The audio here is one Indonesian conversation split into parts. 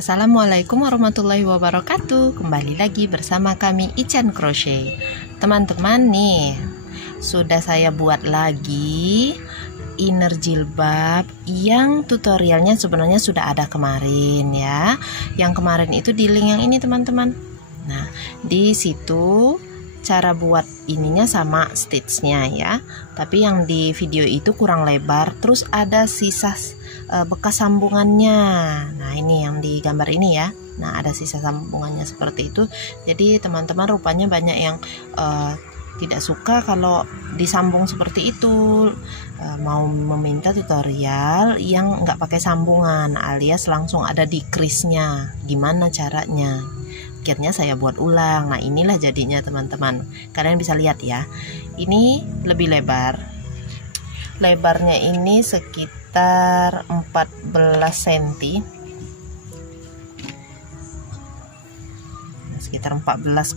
Assalamualaikum warahmatullahi wabarakatuh. Kembali lagi bersama kami Ican Crochet. Teman-teman nih, sudah saya buat lagi inner jilbab yang tutorialnya sebenarnya sudah ada kemarin ya. Yang kemarin itu di link yang ini teman-teman. Nah, di situ cara buat ininya sama stitchnya ya. Tapi yang di video itu kurang lebar, terus ada sisa bekas sambungannya. Nah, ini yang di gambar ini ya. Nah, ada sisa sambungannya seperti itu. Jadi teman-teman rupanya banyak yang tidak suka kalau disambung seperti itu, mau meminta tutorial yang nggak pakai sambungan alias langsung ada di crease-nya. Gimana caranya? Akhirnya saya buat ulang. Nah, inilah jadinya teman-teman. Kalian bisa lihat ya. Ini lebih lebar. Lebarnya ini sekitar 14 cm. Sekitar 14,5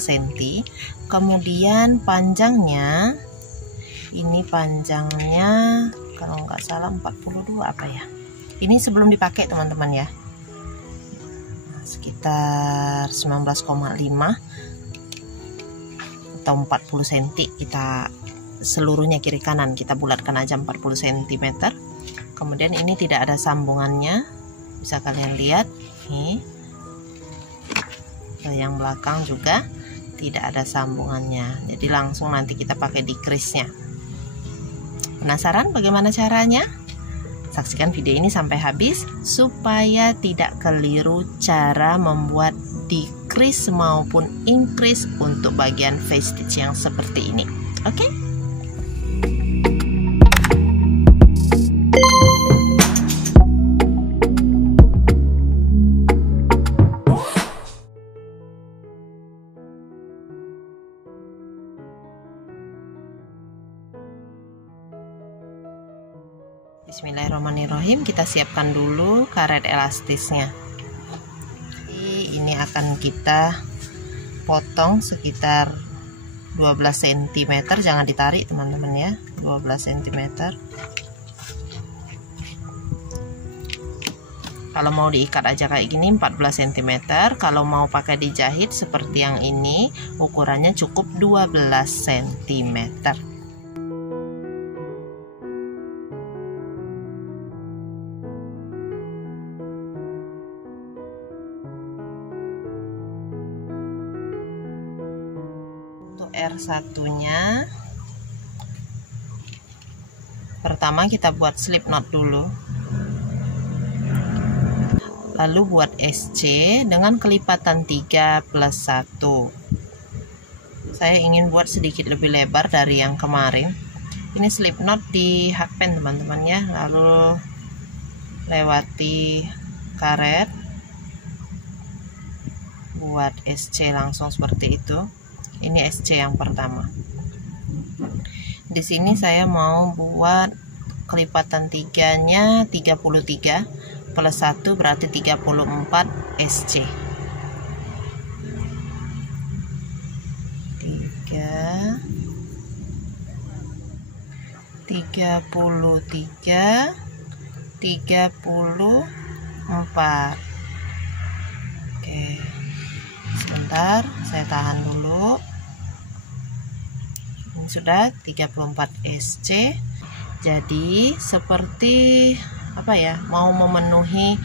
cm. Kemudian panjangnya ini panjangnya kalau nggak salah 42 apa ya. Ini sebelum dipakai teman-teman ya. Nah, sekitar 19,5 atau 40 cm. Kita seluruhnya kiri kanan kita bulatkan aja 40 cm. Kemudian ini tidak ada sambungannya, bisa kalian lihat nih. Yang belakang juga tidak ada sambungannya, jadi langsung nanti kita pakai di crease-nya. Penasaran bagaimana caranya? Saksikan video ini sampai habis supaya tidak keliru cara membuat di crease maupun increase untuk bagian face stitch yang seperti ini. Oke? Bismillahirrahmanirrahim, kita siapkan dulu karet elastisnya. Ini akan kita potong sekitar 12 cm, jangan ditarik teman-teman ya, 12 cm. Kalau mau diikat aja kayak gini 14 cm, kalau mau pakai dijahit seperti yang ini ukurannya cukup 12 cm. R1 nya pertama kita buat slip knot dulu, lalu buat SC dengan kelipatan 3 plus 1. Saya ingin buat sedikit lebih lebar dari yang kemarin. Ini slip knot di hakpen teman-teman ya, lalu lewati karet, buat SC langsung seperti itu. Ini SC yang pertama. Di sini saya mau buat kelipatan 3-nya 33 plus 1 berarti 34 SC. 34. Oke. Sebentar, saya tahan dulu. Ini sudah 34 SC. Jadi seperti apa ya, mau memenuhi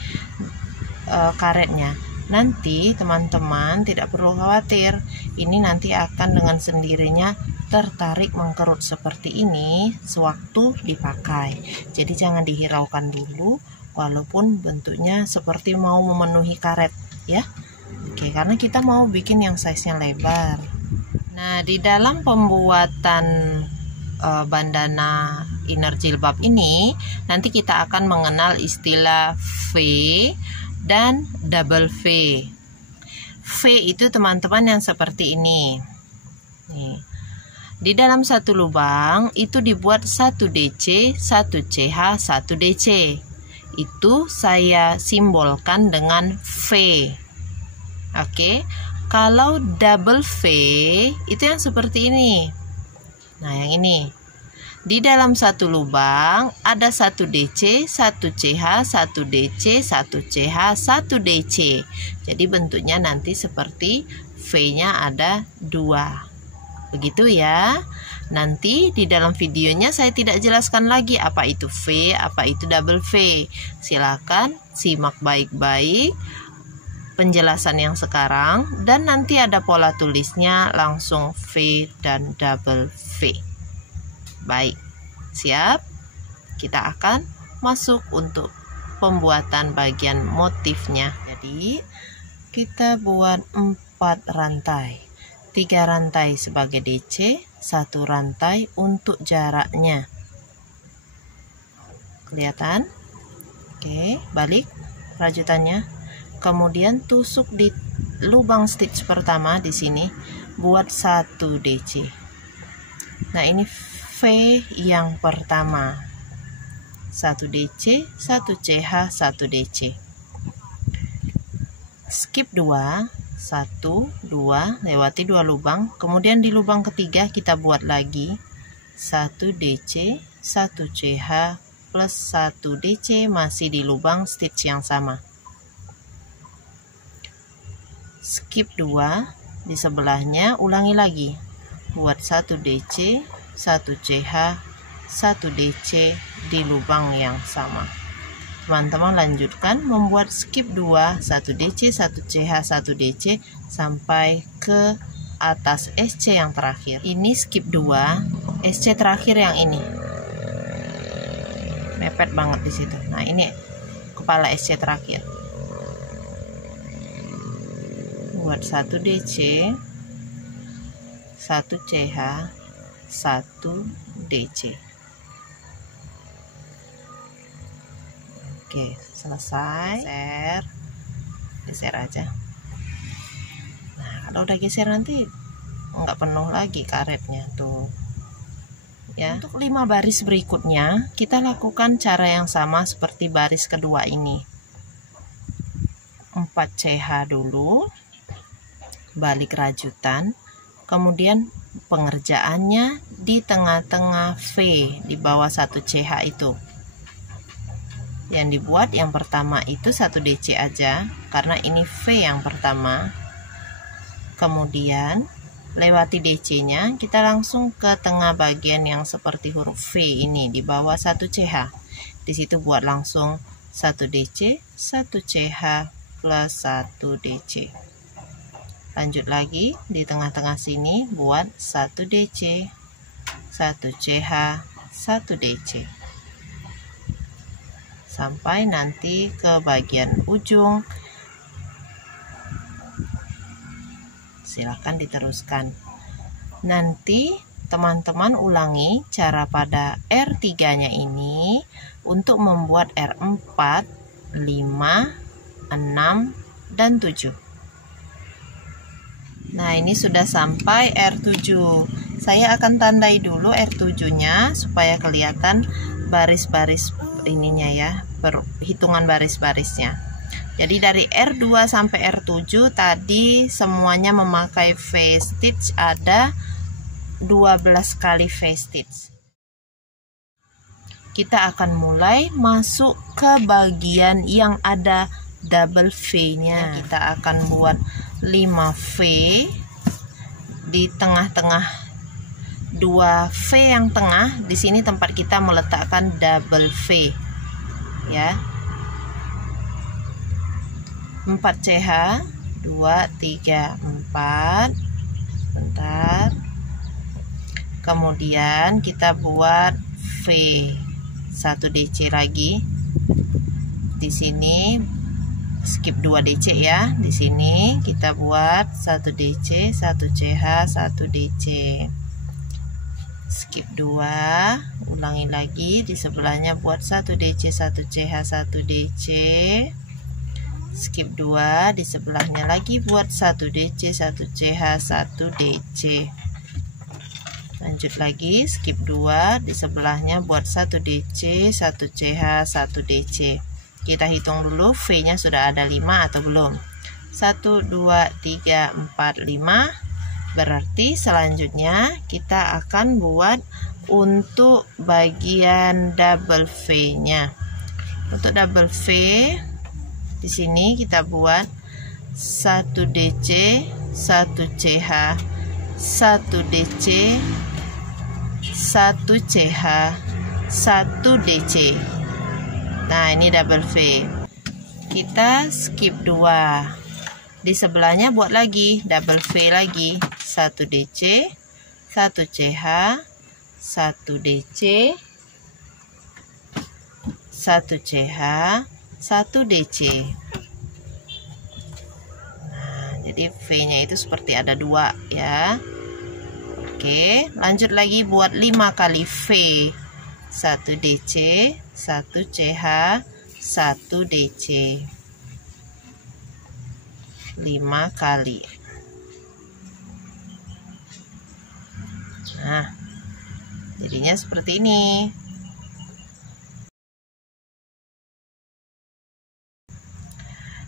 karetnya. Nanti teman-teman tidak perlu khawatir, ini nanti akan dengan sendirinya tertarik mengkerut seperti ini sewaktu dipakai. Jadi jangan dihiraukan dulu walaupun bentuknya seperti mau memenuhi karet ya. Oke, karena kita mau bikin yang size-nya lebar. Nah, di dalam pembuatan bandana inner jilbab ini nanti kita akan mengenal istilah V dan double V. V itu teman-teman yang seperti ini. Nih. Di dalam satu lubang itu dibuat 1 DC, 1 CH, 1 DC. Itu saya simbolkan dengan V. Oke, kalau double V itu yang seperti ini. Nah, yang ini Di dalam satu lubang ada 1 DC, 1 CH, 1 DC, 1 CH, 1 DC. Jadi bentuknya nanti seperti V-nya ada 2. Begitu ya. Nanti di dalam videonya saya tidak jelaskan lagi apa itu V, apa itu double V. Silakan simak baik-baik penjelasan yang sekarang, dan nanti ada pola tulisnya langsung V dan double V. Baik, siap? Kita akan masuk untuk pembuatan bagian motifnya. Jadi kita buat 4 rantai, 3 rantai sebagai DC, 1 rantai untuk jaraknya. Kelihatan? Oke, balik rajutannya. Kemudian tusuk di lubang stitch pertama di sini, buat 1 DC. Nah, ini V yang pertama. 1 DC, 1 CH, 1 DC. Skip 2, 1, 2, lewati 2 lubang. Kemudian di lubang ketiga kita buat lagi 1 DC, 1 CH, plus 1 DC, masih di lubang stitch yang sama. Skip 2, di sebelahnya ulangi lagi, buat 1 DC, 1 CH, 1 DC di lubang yang sama. Teman-teman lanjutkan membuat skip 2, 1 DC, 1 CH, 1 DC sampai ke atas SC yang terakhir. Ini skip 2, SC terakhir yang ini. Mepet banget di situ. Nah, ini kepala SC terakhir. Buat 1 DC, 1 CH, 1 DC. Oke, selesai. Geser aja. Nah, kalau udah geser nanti nggak penuh lagi karetnya tuh. Ya, untuk 5 baris berikutnya kita lakukan cara yang sama seperti baris kedua ini. 4 CH dulu, balik rajutan, kemudian pengerjaannya di tengah-tengah V, di bawah 1 CH itu. Yang dibuat yang pertama itu 1 DC aja, karena ini V yang pertama. Kemudian lewati DC-nya, kita langsung ke tengah bagian yang seperti huruf V ini, di bawah 1 CH. Di situ buat langsung 1 DC, 1 CH, plus 1 DC. Lanjut lagi di tengah-tengah sini buat 1 DC, 1 CH, 1 DC. Sampai nanti ke bagian ujung. Silakan diteruskan. Nanti teman-teman ulangi cara pada R3-nya ini untuk membuat R4, 5, 6, dan 7. Nah, ini sudah sampai R7. Saya akan tandai dulu R7-nya supaya kelihatan baris-baris ininya ya, perhitungan baris-barisnya. Jadi dari R2 sampai R7 tadi semuanya memakai V stitch, ada 12 kali V stitch. Kita akan mulai masuk ke bagian yang ada double V-nya. Kita akan buat 5 V di tengah-tengah 2 V yang tengah. Di sini tempat kita meletakkan double V ya. 4 CH, 2, 3, 4. Bentar. Kemudian kita buat V 1 DC lagi. Di sini skip 2 DC ya. Di sini kita buat 1 DC, 1 CH, 1 DC. Skip 2, ulangi lagi di sebelahnya buat 1 DC, 1 CH, 1 DC. Skip 2, di sebelahnya lagi buat 1 DC, 1 CH, 1 DC. Lanjut lagi, skip 2, di sebelahnya buat 1 DC, 1 CH, 1 DC. Kita hitung dulu V-nya sudah ada 5 atau belum. 1, 2, 3, 4, 5. Berarti selanjutnya kita akan buat untuk bagian double V-nya. Untuk double V di sini kita buat 1 DC, 1 CH, 1 DC, 1 CH, 1 DC. Nah, ini double V. Kita skip 2. Di sebelahnya buat lagi double V lagi, 1 DC, 1 CH, 1 DC, 1 CH, 1 DC. Nah, jadi V-nya itu seperti ada 2 ya. Oke, lanjut lagi buat 5 kali V. 1 DC, 1 CH, 1 DC. 5 kali. Nah, jadinya seperti ini.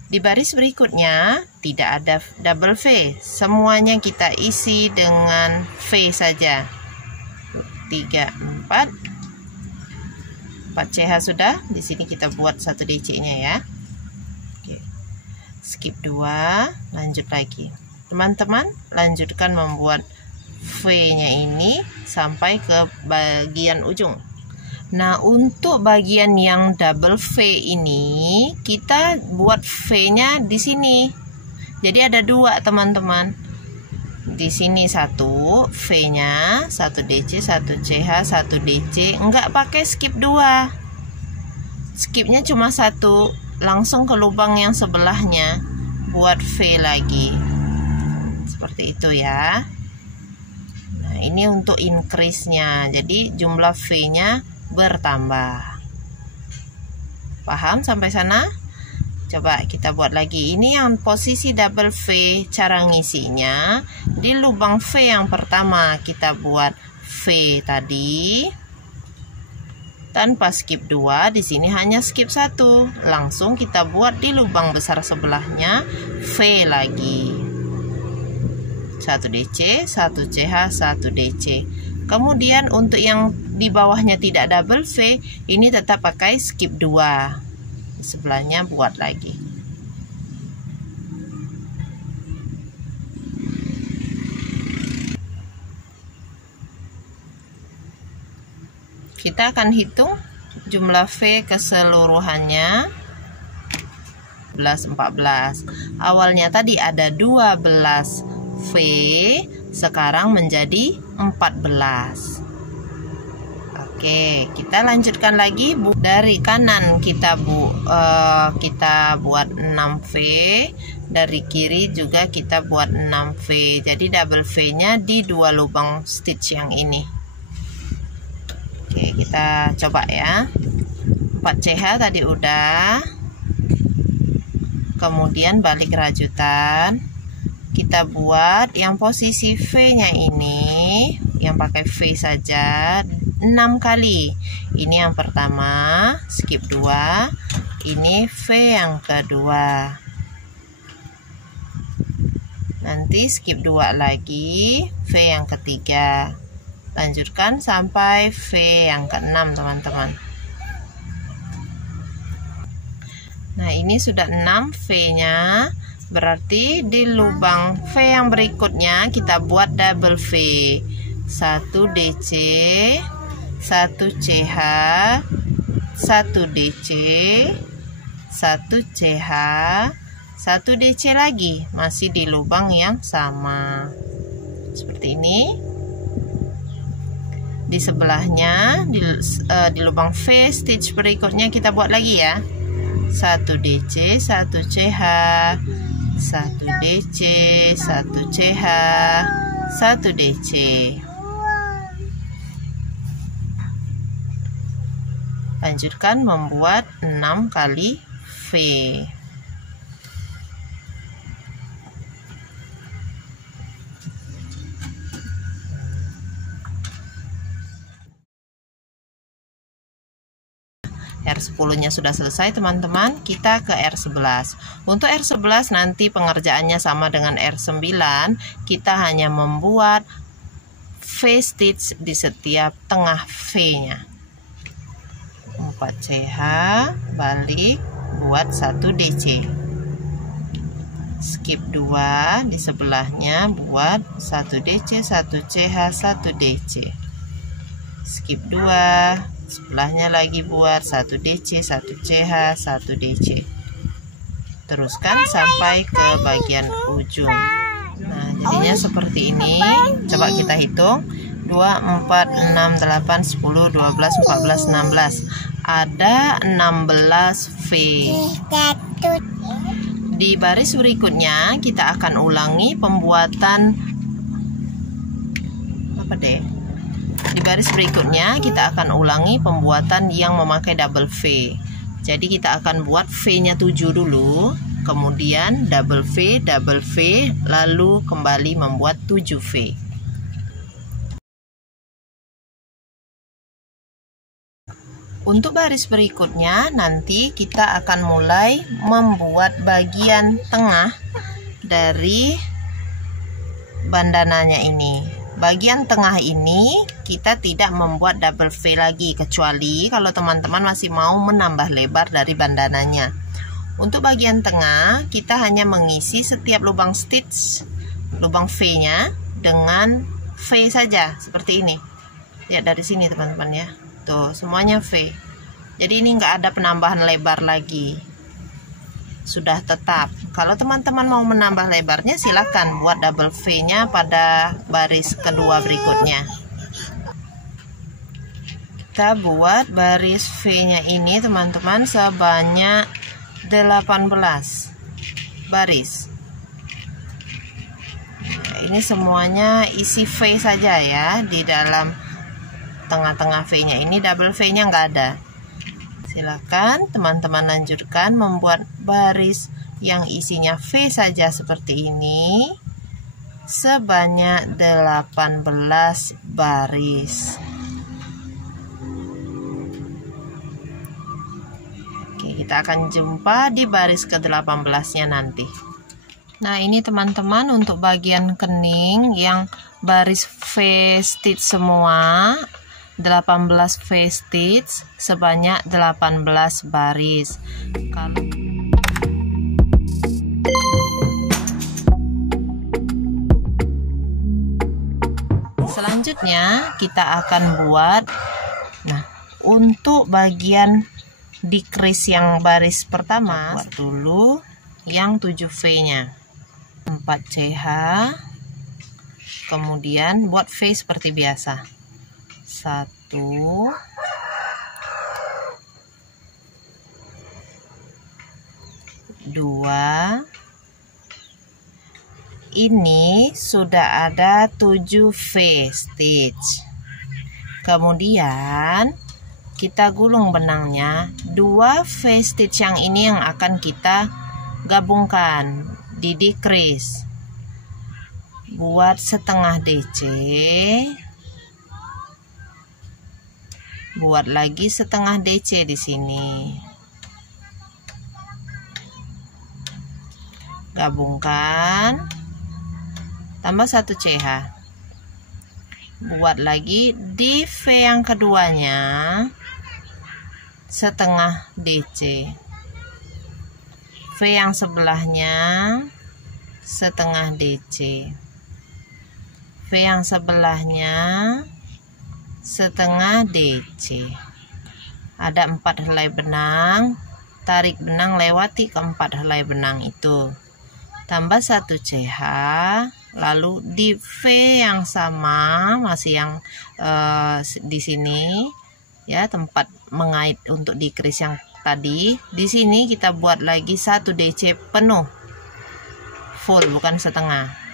Di baris berikutnya tidak ada double V, semuanya kita isi dengan V saja. 3, 4 CH sudah. Di sini kita buat 1 DC-nya ya. Skip 2, lanjut lagi. Teman-teman, lanjutkan membuat V-nya ini sampai ke bagian ujung. Nah, untuk bagian yang double V ini, kita buat V-nya di sini. Jadi ada 2, teman-teman. Di sini 1 V-nya, 1 DC, 1 CH, 1 DC. Enggak pakai skip 2. Skipnya cuma 1. Langsung ke lubang yang sebelahnya, buat V lagi seperti itu ya. Nah, ini untuk increase-nya, jadi jumlah V-nya bertambah. Paham sampai sana? Coba kita buat lagi. Ini yang posisi double V. Cara ngisinya, di lubang V yang pertama kita buat V tadi tanpa skip 2. Di sini hanya skip 1. Langsung kita buat di lubang besar sebelahnya V lagi. 1 DC, 1 CH, 1 DC. Kemudian untuk yang di bawahnya tidak double V, ini tetap pakai skip 2. Di sebelahnya buat lagi. Kita akan hitung jumlah V keseluruhannya 14. Awalnya tadi ada 12 V, sekarang menjadi 14. Oke, kita lanjutkan lagi. Dari kanan kita buat 6 V, dari kiri juga kita buat 6 V. Jadi double V-nya di 2 lubang stitch yang ini. Oke, kita coba ya. 4 CH tadi udah. Kemudian balik rajutan. Kita buat yang posisi V-nya ini, yang pakai V saja, 6 kali. Ini yang pertama, skip 2. Ini V yang kedua. Nanti skip 2 lagi, V yang ketiga. Lanjutkan sampai V yang ke-6, teman-teman. Nah, ini sudah 6 V-nya. Berarti di lubang V yang berikutnya kita buat double V. 1 DC, 1 CH, 1 DC, 1 CH, 1 DC lagi. Masih di lubang yang sama. Seperti ini. Di sebelahnya di lubang V stitch berikutnya kita buat lagi ya. 1 DC, 1 CH, 1 DC, 1 CH, 1 DC. Lanjutkan membuat 6 kali V. R10-nya sudah selesai, teman-teman. Kita ke R11. Untuk R11 nanti pengerjaannya sama dengan R9. Kita hanya membuat V V stitch di setiap tengah V-nya. 4 CH, balik, buat 1 DC. Skip 2 di sebelahnya, buat 1 DC, 1 CH, 1 DC. Skip 2, sebelahnya lagi buat 1 DC, 1 CH, 1 DC. Teruskan sampai ke bagian ujung. Nah, jadinya seperti ini. Coba kita hitung. 2, 4, 6, 8, 10, 12, 14, 16. Ada 16 V. Di baris berikutnya kita akan ulangi pembuatan Di baris berikutnya kita akan ulangi pembuatan yang memakai double V. Jadi kita akan buat V-nya 7 dulu, kemudian double V, lalu kembali membuat 7 V. Untuk baris berikutnya nanti kita akan mulai membuat bagian tengah dari bandananya ini. Bagian tengah ini kita tidak membuat double V lagi, kecuali kalau teman-teman masih mau menambah lebar dari bandananya. Untuk bagian tengah kita hanya mengisi setiap lubang stitch, lubang V-nya dengan V saja seperti ini. Lihat dari sini teman-teman ya. Tuh, semuanya V. Jadi ini nggak ada penambahan lebar lagi. Sudah tetap. Kalau teman-teman mau menambah lebarnya, silakan buat double V-nya pada baris kedua berikutnya. Kita buat baris V-nya ini teman-teman sebanyak 18 baris. Nah, ini semuanya isi V saja ya. Di dalam tengah-tengah V-nya ini double V-nya nggak ada. Silakan teman-teman lanjutkan membuat baris yang isinya V saja seperti ini sebanyak 18 baris. Oke, kita akan jumpa di baris ke-18-nya nanti. Nah, ini teman-teman untuk bagian kening yang baris V stitch semua, 18 V stitch sebanyak 18 baris. Selanjutnya kita akan buat, nah, untuk bagian decrease yang baris pertama, buat dulu yang 7 V-nya. 4 CH, kemudian buat V seperti biasa. 1, 2. Ini sudah ada 7 V stitch. Kemudian kita gulung benangnya. 2 V stitch yang ini yang akan kita gabungkan di decrease. Buat setengah DC. Buat lagi setengah DC di sini. Gabungkan, tambah 1 CH. Buat lagi di V yang keduanya setengah DC. V yang sebelahnya setengah DC. V yang sebelahnya setengah DC. Ada 4 helai benang, tarik benang lewati keempat helai benang itu, tambah 1 CH, lalu di V yang sama, masih yang di sini ya, tempat mengait untuk decrease yang tadi. Di sini kita buat lagi 1 DC penuh, full, bukan setengah.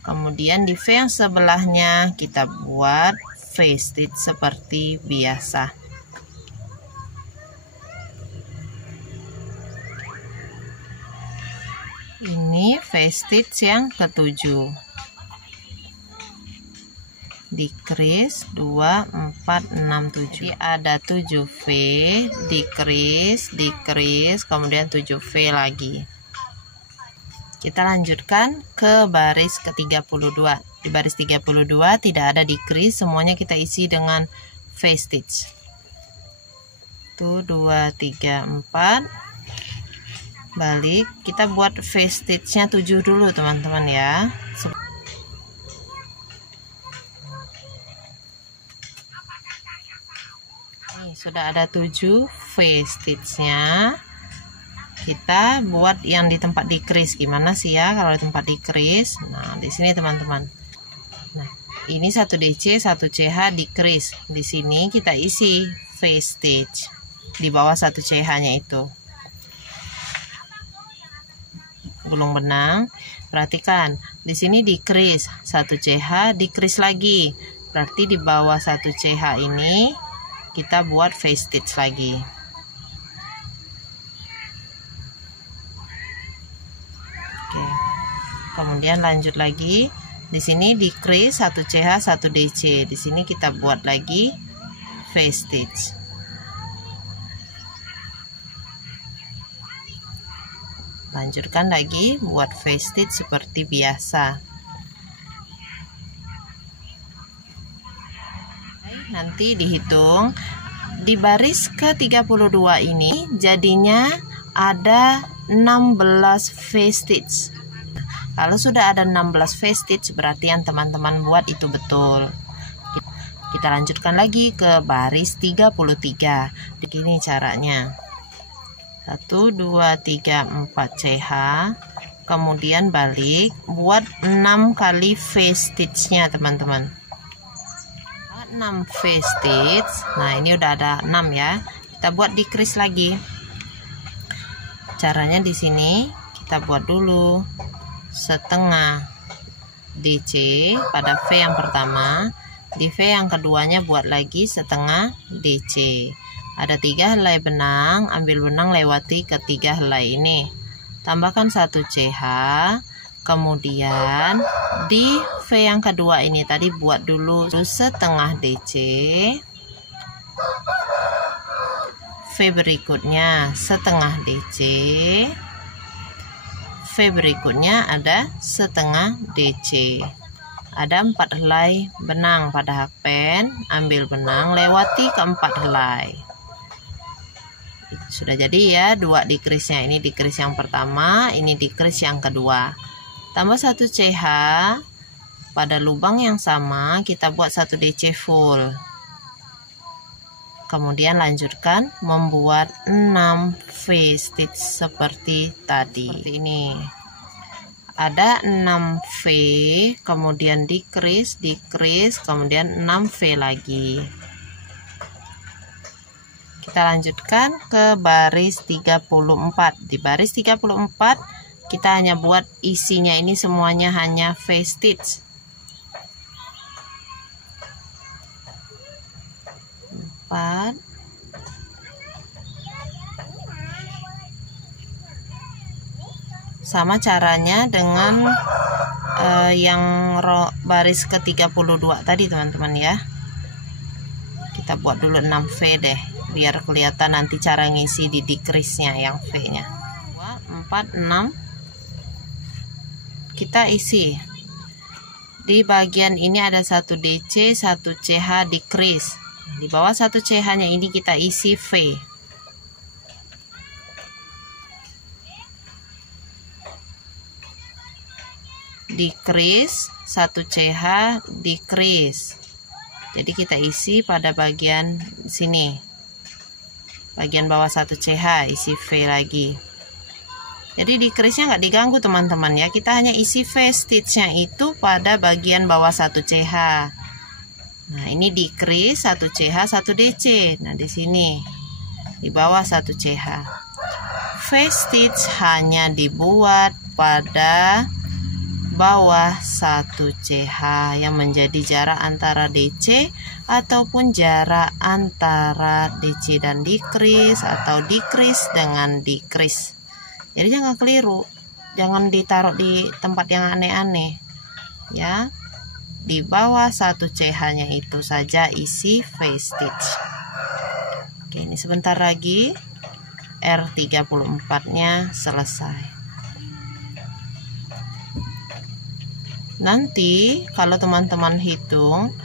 Kemudian di V yang sebelahnya kita buat V stitch seperti biasa. Ini V stitch yang ke-7. Decrease 2, 4, 6, 7. Ada 7 V, decrease, decrease, kemudian 7 V lagi. Kita lanjutkan ke baris ke-32. Di baris 32 tidak ada decrease, semuanya kita isi dengan V stitch. 1, 2, 3, 4. Balik, kita buat V stitch-nya 7 dulu teman-teman ya. Nih, sudah ada 7 V stitch-nya. Kita buat yang di tempat decrease. Gimana sih ya kalau di tempat decrease? Nah, di sini teman-teman. Nah, ini 1 DC, 1 CH decrease. Di sini kita isi V stitch di bawah 1 CH-nya itu. Gulung benang. Perhatikan, di sini decrease 1 CH, decrease lagi. Berarti di bawah 1 CH ini kita buat V stitch lagi. Oke. Kemudian lanjut lagi. Di sini decrease 1 CH 1 DC. Di sini kita buat lagi V stitch. Lanjutkan lagi buat V stitch seperti biasa. Nanti dihitung di baris ke-32 ini jadinya ada 16 V stitch. Kalau sudah ada 16 V stitch berarti yang teman-teman buat itu betul. Kita lanjutkan lagi ke baris 33. Begini caranya. 1, 2, 3, 4 CH. Kemudian balik, buat 6 kali V stitch-nya teman-teman. 6 V stitch. Nah, ini udah ada 6 ya. Kita buat decrease lagi. Caranya di sini kita buat dulu setengah DC pada V yang pertama, di V yang keduanya buat lagi setengah DC. Ada 3 helai benang, ambil benang lewati ketiga helai ini, tambahkan 1 CH. Kemudian di V yang kedua ini tadi buat dulu setengah DC, V berikutnya setengah DC, V berikutnya ada setengah DC. Ada 4 helai benang pada hakpen, ambil benang lewati keempat helai. Sudah jadi ya 2 decrease-nya. Ini decrease yang pertama, ini decrease yang kedua. Tambah 1 CH pada lubang yang sama, kita buat 1 DC full. Kemudian lanjutkan membuat 6 V stitch seperti tadi. Ini ada 6 V, kemudian decrease, kemudian 6 V lagi. Kita lanjutkan ke baris 34. Di baris 34 kita hanya buat isinya ini semuanya hanya V stitch. 4. Sama caranya dengan yang baris ke-32 tadi teman-teman ya. Kita buat dulu 6 V deh, biar kelihatan nanti cara ngisi di decrease-nya yang V-nya. 2, 4, 6. Kita isi. Di bagian ini ada 1 DC, 1 CH decrease. Di bawah 1 CH-nya ini kita isi V. Decrease, 1 CH decrease. Jadi kita isi pada bagian sini. Bagian bawah 1 CH isi V lagi. Jadi decrease-nya nggak diganggu teman-teman ya. Kita hanya isi V stitch-nya itu pada bagian bawah 1 CH. Nah, ini decrease 1 CH 1 DC. Nah, di sini di bawah 1 CH. V stitch hanya dibuat pada bawah 1 CH yang menjadi jarak antara DC ataupun jarak antara DC dan decrease atau decrease dengan decrease. Jadi jangan keliru, jangan ditaruh di tempat yang aneh-aneh ya. Di bawah 1 CH-nya itu saja isi V stitch. Oke, ini sebentar lagi R34-nya selesai. Nanti kalau teman-teman hitung,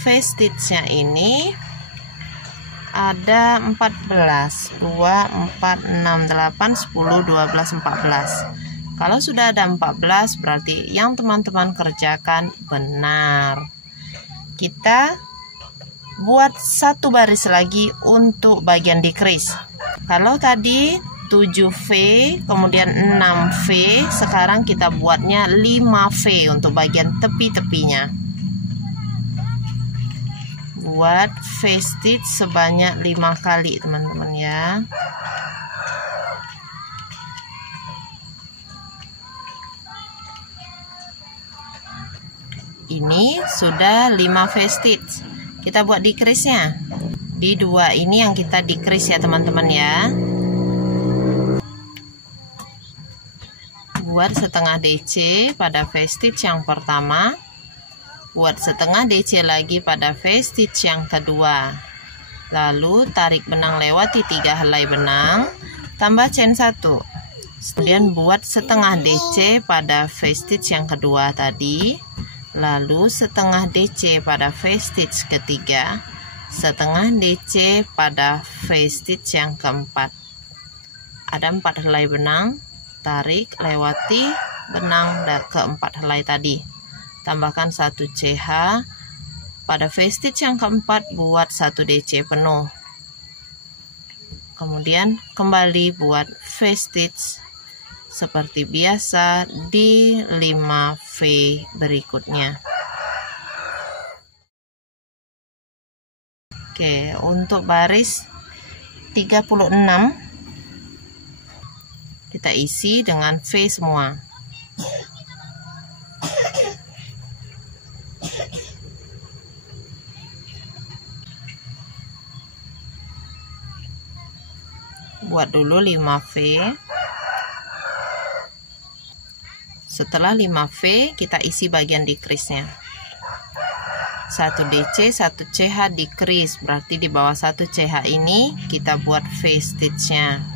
face stitch-nya ini ada 14, 2, 4, 6, 8, 10, 12, 14. Kalau sudah ada 14, berarti yang teman-teman kerjakan benar. Kita buat satu baris lagi untuk bagian decrease. Kalau tadi 7V, kemudian 6V, sekarang kita buatnya 5V untuk bagian tepi-tepinya. Buat V stitch sebanyak 5 kali teman-teman ya. Ini sudah 5 V stitch. Kita buat decrease-nya. Di dua ini yang kita decrease ya teman-teman ya. Buat setengah DC pada V stitch yang pertama. Buat setengah DC lagi pada V stitch yang kedua. Lalu tarik benang lewati 3 helai benang, tambah chain 1. Kemudian buat setengah DC pada V stitch yang kedua tadi. Lalu setengah DC pada V stitch ketiga, setengah DC pada V stitch yang keempat. Ada 4 helai benang, tarik lewati benang keempat helai tadi. Tambahkan 1 CH pada V stitch yang keempat, buat 1 DC penuh. Kemudian kembali buat V stitch seperti biasa di 5V berikutnya. Oke, untuk baris 36 kita isi dengan V semua. Buat dulu 5V. Setelah 5V, kita isi bagian decrease-nya. 1 DC, 1 CH decrease, berarti di bawah 1 CH ini kita buat V stitch-nya.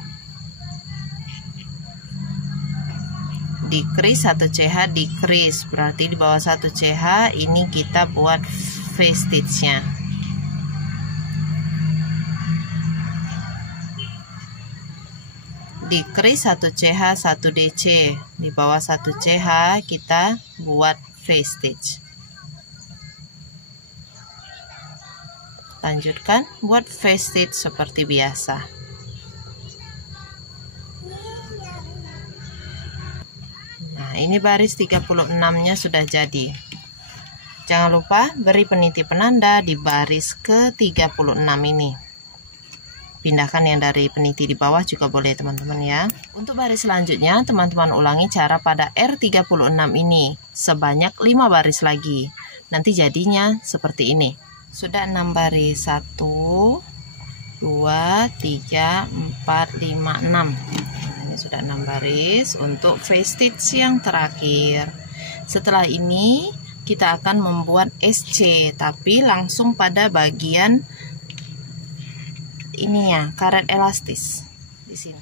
Decrease 1 CH decrease, berarti di bawah 1 CH ini kita buat V stitch-nya. Decrease 1 CH 1 DC, di bawah 1 CH kita buat V stitch. Lanjutkan buat V stitch seperti biasa. Nah, ini baris 36-nya sudah jadi. Jangan lupa beri peniti penanda di baris ke-36 ini. Pindahkan yang dari peniti di bawah juga boleh teman-teman ya. Untuk baris selanjutnya teman-teman ulangi cara pada R36 ini sebanyak 5 baris lagi. Nanti jadinya seperti ini. Sudah 6 baris, 1 2 3 4 5 6. Ini sudah 6 baris untuk V stitch yang terakhir. Setelah ini kita akan membuat SC, tapi langsung pada bagian ininya, karet elastis di sini.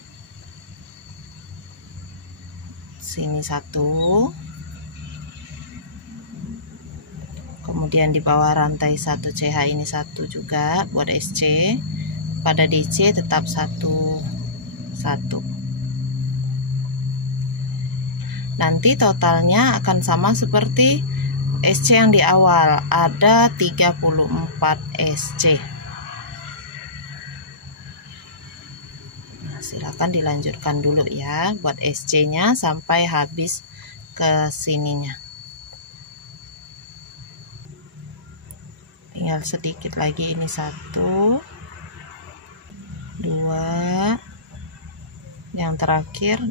Sini 1. Kemudian di bawah rantai 1 CH ini 1 juga buat SC. Pada DC tetap 1 1. Nanti totalnya akan sama seperti SC yang di awal, ada 34 SC. Silakan dilanjutkan dulu ya buat SC-nya sampai habis ke sininya. Tinggal sedikit lagi, ini 1 2. Yang terakhir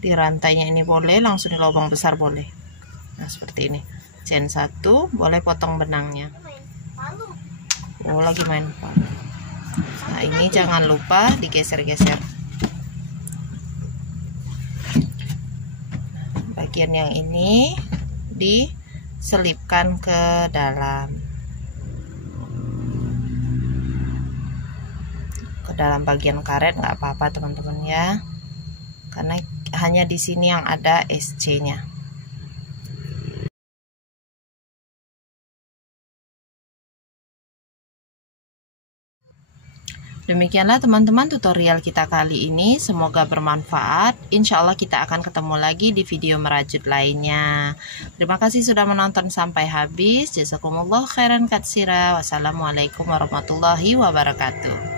di rantainya ini boleh langsung di lubang besar boleh. Nah, seperti ini. Chain 1, boleh potong benangnya. Oh, lagi main palu. Nah, ini jangan lupa digeser-geser. Bagian yang ini diselipkan ke dalam. Ke dalam bagian karet nggak apa-apa teman-teman ya. Karena hanya di sini yang ada SC-nya. Demikianlah teman-teman tutorial kita kali ini, semoga bermanfaat. Insya Allah kita akan ketemu lagi di video merajut lainnya. Terima kasih sudah menonton sampai habis. Jazakumullah khairan katsira. Wassalamualaikum warahmatullahi wabarakatuh.